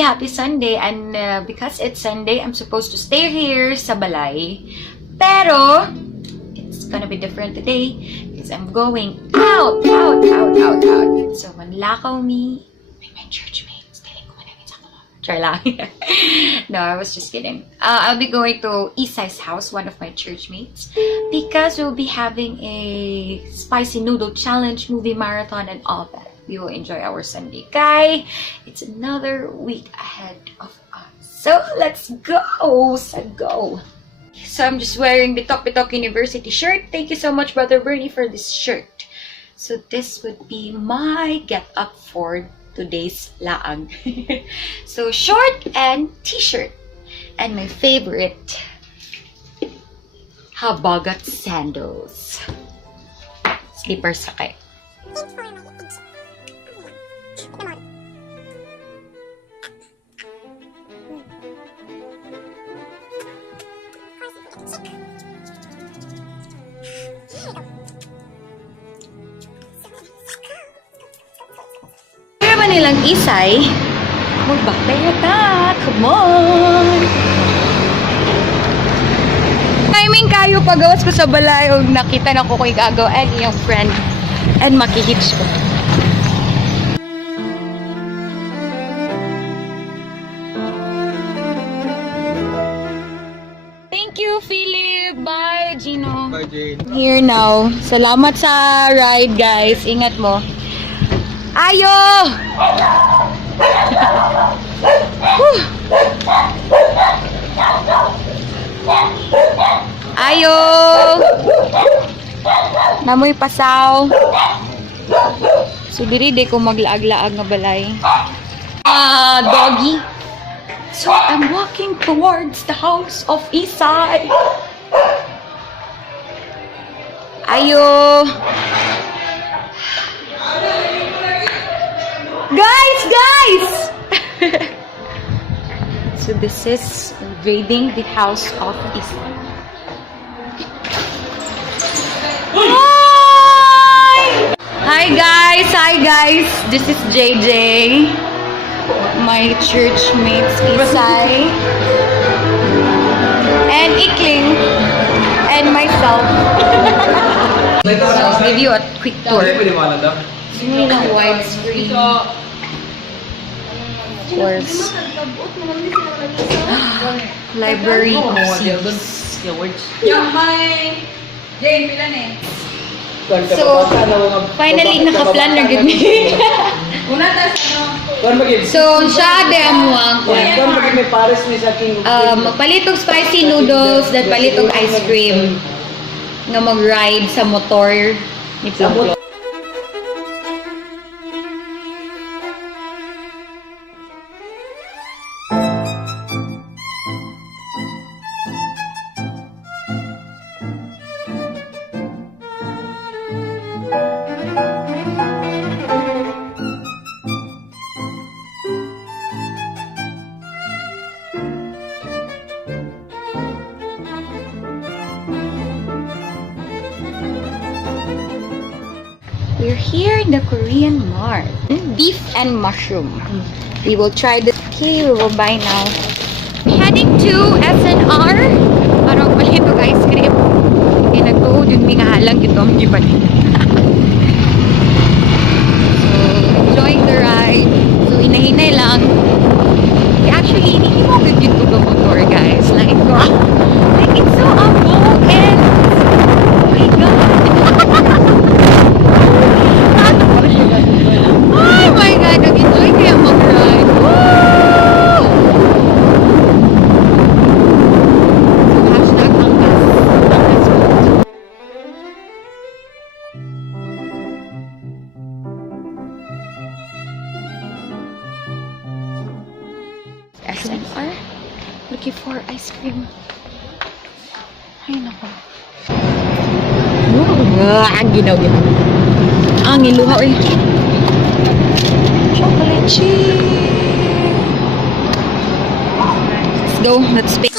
happy Sunday. And because it's Sunday, I'm supposed to stay here sa balay. Pero, it's gonna be different today because I'm going out. So, manlakaw me with my church mates. Try lang. No, I was just kidding. I'll be going to Isai's house, one of my church mates, because we'll be having a spicy noodle challenge, movie marathon, and all that. We will enjoy our Sunday. Guy, it's another week ahead of us. So, let's go! Go! So, I'm just wearing the Bitok University shirt. Thank you so much, Brother Bernie, for this shirt. So, this would be my get-up for today's laang. So, short and t-shirt. And my favorite, habagat sandals. Slippers sakay. Nilang Isay, magbakbeta, come on! Timing kayo pagawas ko sa balay o nakita na ko ko'y gagaw and yung friend and makihitch ko. Thank you, Philip! Bye, Gino! Bye, Jane! Here now. Salamat sa ride, guys. Ingat mo. Ayo! Ayo! Namoy pasaw. So, diri ko maglaag-laag nga balay. Doggy. So, I'm walking towards the house of Isay. Ayo! Guys! So this is invading the house of Isay. Hi guys! This is JJ. My church mates Isay. And Ikling. And myself. So I'll give you a quick tour. Hindi ng widescreen. Of course. Library of seats. So, finally, naka-plan na gud ni. So, siya demo ang magpalitog spicy noodles, then palitog ice cream nga mag-ride sa motor ni Plum. We're here in the Korean Mart. Beef and mushroom. We will try this. Okay, we will buy now. Heading to SNR. Parang palitog ice cream. Kaya nag-go dun may ngahalang ito ang gibalik. So, enjoying the ride. So, inahinay lang. Actually, hindi mo good dito ga motor, guys. Like, it's so abong and oh my God. Oh my God, nag-enjoy kaya mag-ride. Woo! So, hashtag angkas. Angkas po. SNR? Looking for ice cream. Ay, nako. Ginaw. Ang iluha, eh. Chocolate chip. Let's go. Let's pay.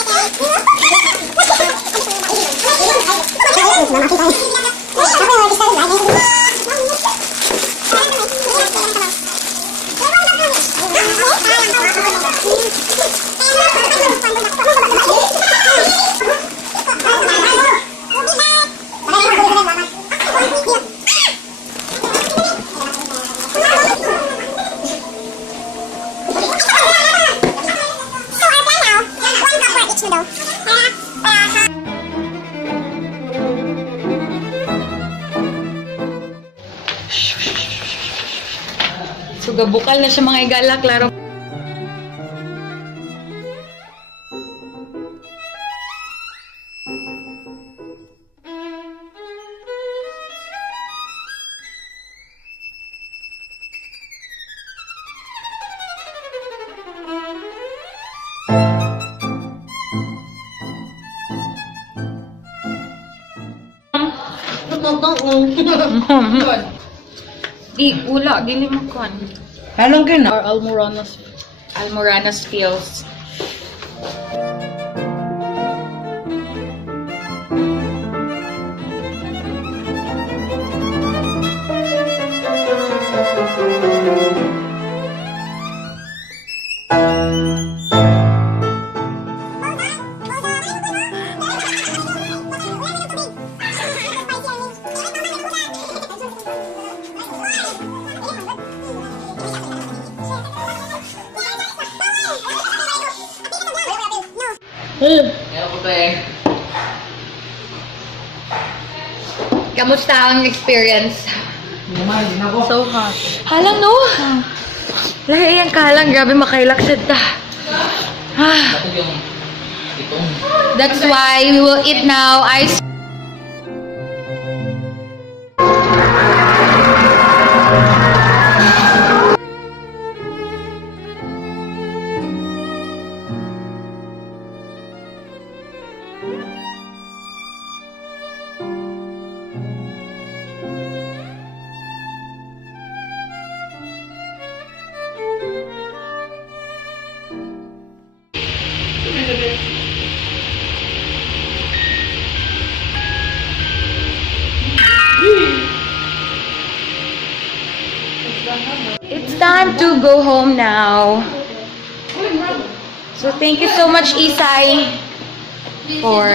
So, gabukal na siya mga igala, klaro. Ula, gili mo kon. Anong gina? Our Almoranas. Almoranas feels. Kamusta ang experience? So hot. Halang no? Lahi ang kahalang, grabe makailaksid ta. That's why we will eat now ice. It's time to go home now. So thank you so much, Isay, for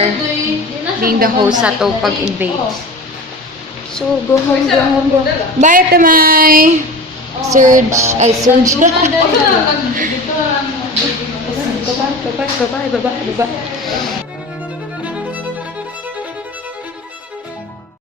being the host sa to pag-invade. So go home, go home, go. Bye, Tamay! Surge. Ay, Surge. Bye-bye, bye-bye, bye-bye, bye-bye.